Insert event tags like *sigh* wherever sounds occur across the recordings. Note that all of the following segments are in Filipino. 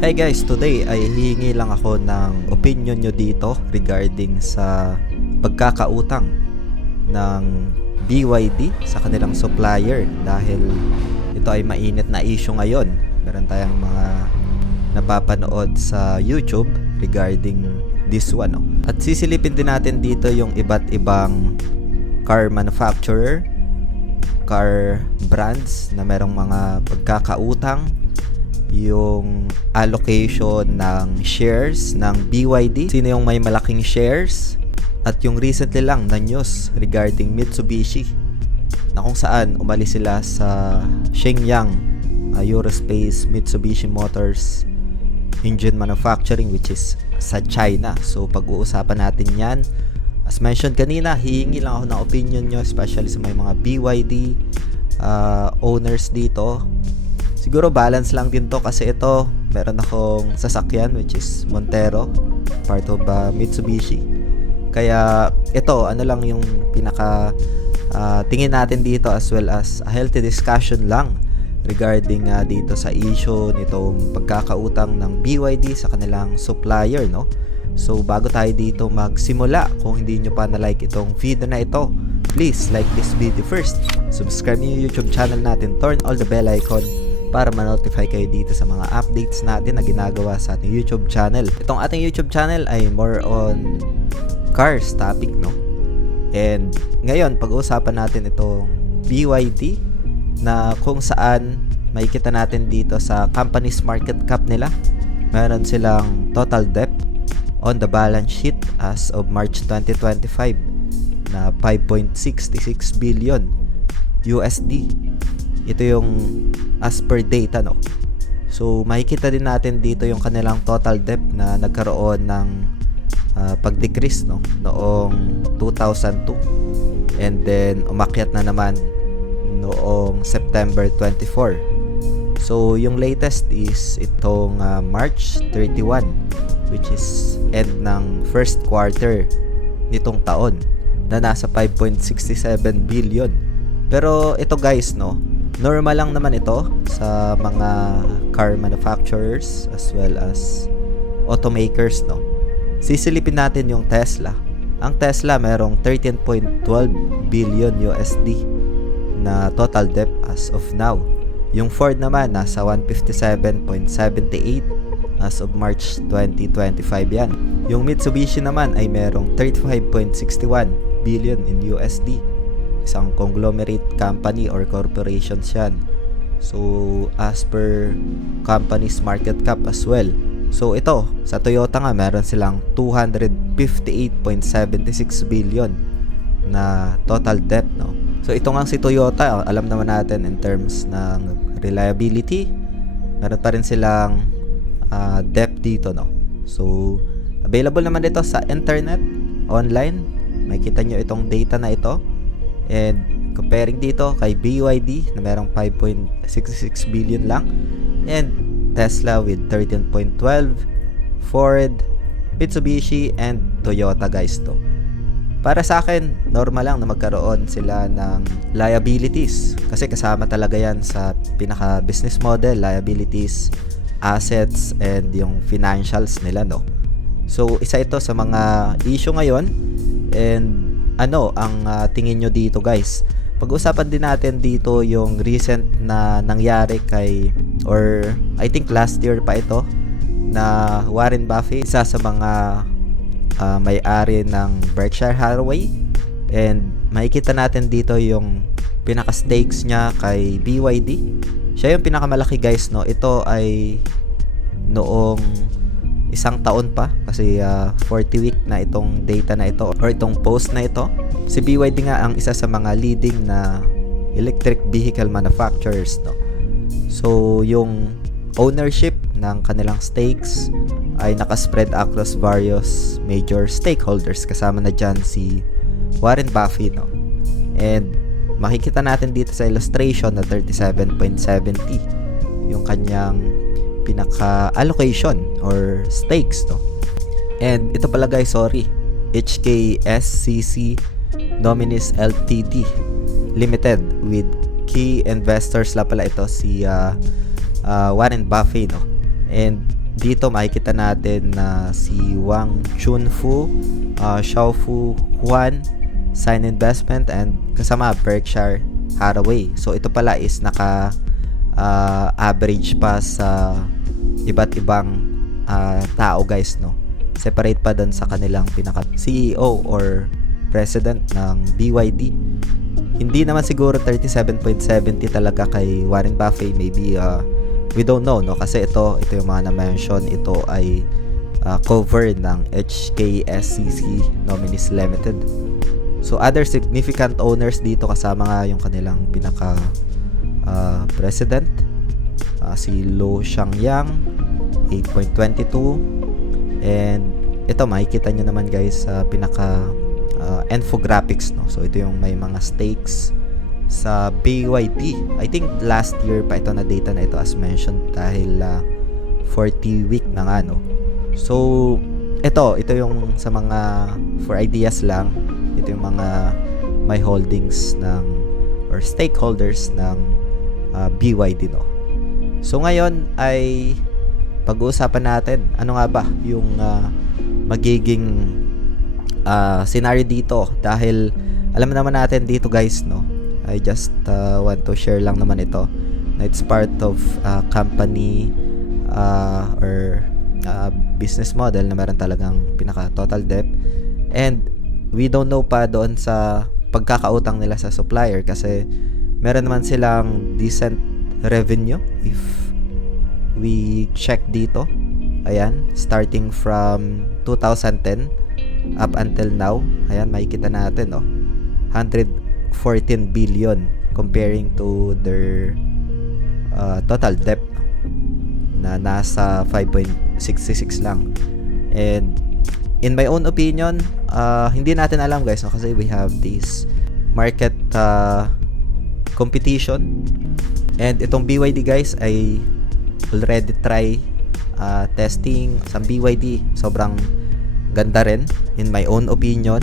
Hey guys, today ay hihingi lang ako ng opinion nyo dito regarding sa pagkakautang ng BYD sa kanilang supplier dahil ito ay mainit na issue ngayon. Meron tayong mga napapanood sa YouTube regarding this one. No? At sisilipin din natin dito yung iba't ibang car manufacturer, car brands na merong mga pagkakautang yung allocation ng shares ng BYD, sino yung may malaking shares, at yung recently lang na news regarding Mitsubishi na kung saan umalis sila sa Shenyang uh, Aerospace Mitsubishi Motors engine manufacturing which is sa China. So pag-uusapan natin 'yan. As mentioned kanina, hihingi lang ako ng opinion nyo especially sa may mga BYD uh, owners dito Siguro balance lang din to kasi ito, meron akong sasakyan which is Montero, part of uh, Mitsubishi. Kaya ito, ano lang yung pinaka uh, tingin natin dito as well as a healthy discussion lang regarding uh, dito sa issue nitong pagkakautang ng BYD sa kanilang supplier, no? So, bago tayo dito magsimula, kung hindi nyo pa na-like itong video na ito, please like this video first. Subscribe nyo yung YouTube channel natin, turn all the bell icon para ma-notify kayo dito sa mga updates natin na ginagawa sa ating YouTube channel. Itong ating YouTube channel ay more on cars topic, no? And ngayon, pag-uusapan natin itong BYD na kung saan makikita natin dito sa company's market cap nila. Meron silang total debt on the balance sheet as of March 2025 na 5.66 billion USD. Ito yung as per data no. So makikita din natin dito yung kanilang total debt na nagkaroon ng uh, pag-decrease no noong 2002 and then umakyat na naman noong September 24. So yung latest is itong uh, March 31 which is end ng first quarter nitong taon na nasa 5.67 billion. Pero ito guys no, normal lang naman ito sa mga car manufacturers as well as automakers no? Sisilipin natin yung Tesla. Ang Tesla merong 13.12 billion USD na total debt as of now. Yung Ford naman nasa 157.78 as of March 2025 yan. Yung Mitsubishi naman ay merong 35.61 billion in USD isang conglomerate company or corporation yan. So, as per company's market cap as well. So, ito, sa Toyota nga, meron silang 258.76 billion na total debt, no? So, ito nga si Toyota, alam naman natin in terms ng reliability, meron pa rin silang uh, debt dito, no? So, available naman ito sa internet, online. Makikita nyo itong data na ito. And comparing dito kay BYD na merong 5.66 billion lang and Tesla with 13.12 Ford, Mitsubishi and Toyota guys to. Para sa akin, normal lang na magkaroon sila ng liabilities kasi kasama talaga yan sa pinaka business model, liabilities, assets and yung financials nila no. So isa ito sa mga issue ngayon and ano ang uh, tingin nyo dito guys? Pag-usapan din natin dito yung recent na nangyari kay or I think last year pa ito na Warren Buffett isa sa mga uh, may-ari ng Berkshire Hathaway and makikita natin dito yung pinaka stakes niya kay BYD. Siya yung pinakamalaki guys no. Ito ay noong isang taon pa kasi uh, ah, 40 week na itong data na ito or itong post na ito. Si BYD nga ang isa sa mga leading na electric vehicle manufacturers no. So yung ownership ng kanilang stakes ay nakaspread across various major stakeholders kasama na dyan si Warren Buffett no. And makikita natin dito sa illustration na 37.70 yung kanyang pinaka allocation or stakes no. And ito pala guys, sorry. HKSCC Nominees Ltd Limited with key investors la pala ito si uh, uh, Warren Buffett no. And dito makikita natin na si Wang Chunfu, uh, Xiaofu Huan, Sign Investment and kasama Berkshire Hathaway. So ito pala is naka uh, average pa sa iba't ibang uh, tao guys no. Separate pa doon sa kanilang pinaka CEO or president ng BYD. Hindi naman siguro 37.70 talaga kay Warren Buffett maybe uh, we don't know no kasi ito ito yung mga na-mention ito ay uh, cover ng HKSCC Nominees Limited. So other significant owners dito kasama nga yung kanilang pinaka uh, president uh, si Lo Xiangyang 8.22 and ito makikita nyo naman guys sa pinaka uh, infographics no? So ito yung may mga stakes sa BYD I think last year pa ito na data na ito as mentioned dahil uh, 40 week na nga no? So ito ito yung sa mga for ideas lang ito yung mga may holdings ng or stakeholders ng uh, BYD no? So ngayon ay pag-uusapan natin ano nga ba yung uh, magiging uh, scenario dito? Dahil alam naman natin dito guys no? I just uh, want to share lang naman ito. Na it's part of uh, company uh, or uh, business model na meron talagang pinaka total debt. And we don't know pa doon sa pagkakautang nila sa supplier kasi meron naman silang decent revenue if we check dito. Ayan, starting from 2010 up until now. Ayan, makikita natin, oh. 114 billion comparing to their uh, total debt na nasa 5.66 lang. And in my own opinion, uh, hindi natin alam guys no kasi we have this market uh, competition and itong BYD guys ay already try uh, testing sa BYD. Sobrang ganda rin in my own opinion.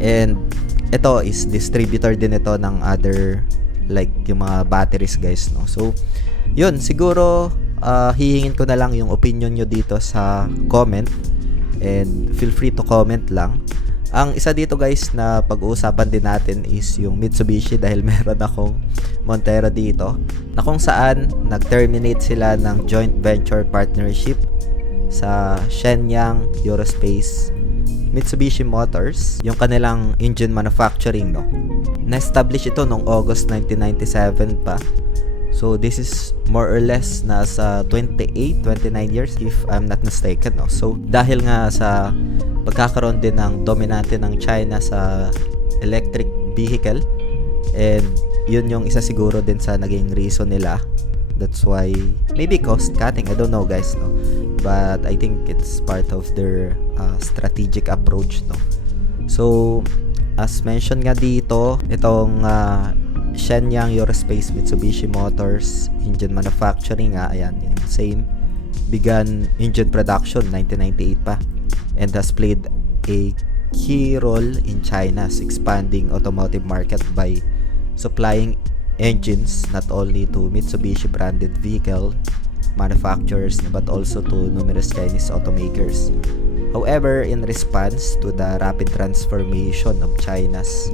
And ito is distributor din ito ng other like yung mga batteries guys no. So yun siguro uh, hihingin ko na lang yung opinion nyo dito sa comment and feel free to comment lang. Ang isa dito guys na pag-uusapan din natin is yung Mitsubishi *laughs* dahil meron akong Montero dito na kung saan nag-terminate sila ng joint venture partnership sa Shenyang Aerospace Mitsubishi Motors, yung kanilang engine manufacturing no. Na-establish ito noong August 1997 pa. So this is more or less nasa 28, 29 years if I'm not mistaken no. So dahil nga sa pagkakaroon din ng dominante ng China sa electric vehicle. And yun yung isa siguro din sa naging reason nila. That's why maybe cost cutting I don't know guys no? But I think it's part of their uh, strategic approach no? So as mentioned nga dito itong uh, Shenyang Aerospace Mitsubishi Motors engine manufacturing nga ayan same began engine production 1998 pa and has played a key role in China's expanding automotive market by supplying engines not only to Mitsubishi branded vehicle manufacturers but also to numerous Chinese automakers. However, in response to the rapid transformation of China's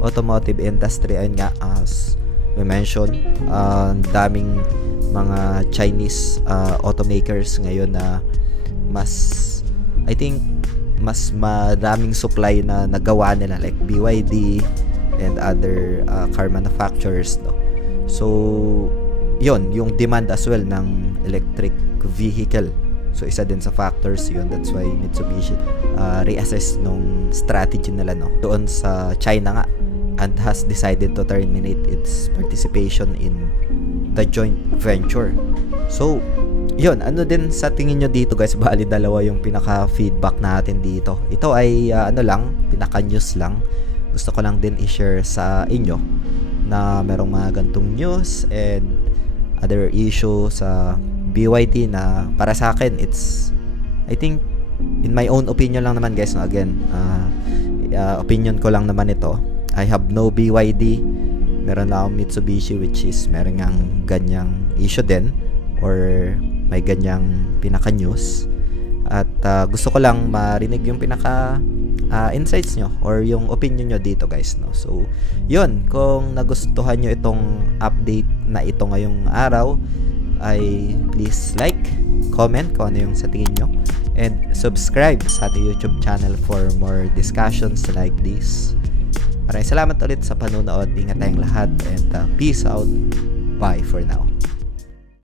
automotive industry, ayun nga, as we mentioned, uh, daming mga Chinese uh, automakers ngayon na mas I think mas maraming supply na nagawa nila like BYD and other uh, car manufacturers no. So yon yung demand as well ng electric vehicle. So isa din sa factors yun that's why Mitsubishi uh, reassess nung strategy nila no doon sa China nga and has decided to terminate its participation in the joint venture. So yun, ano din sa tingin nyo dito guys, bali dalawa yung pinaka-feedback natin dito. Ito ay uh, ano lang, pinaka-news lang. Gusto ko lang din i-share sa inyo na merong mga gantong news and other issue sa BYD na para sa akin it's I think in my own opinion lang naman guys no again uh, uh, opinion ko lang naman ito I have no BYD meron na akong Mitsubishi which is meron ngang ganyang issue din or may ganyang pinaka-news. At ah, gusto ko lang marinig yung pinaka ah, insights nyo or yung opinion nyo dito guys. No? So, yun. Kung nagustuhan nyo itong update na ito ngayong araw, ay please like, comment kung ano yung sa tingin nyo, and subscribe sa ating YouTube channel for more discussions like this. Maraming salamat ulit sa panunood. Ingat tayong lahat and uh, peace out. Bye for now.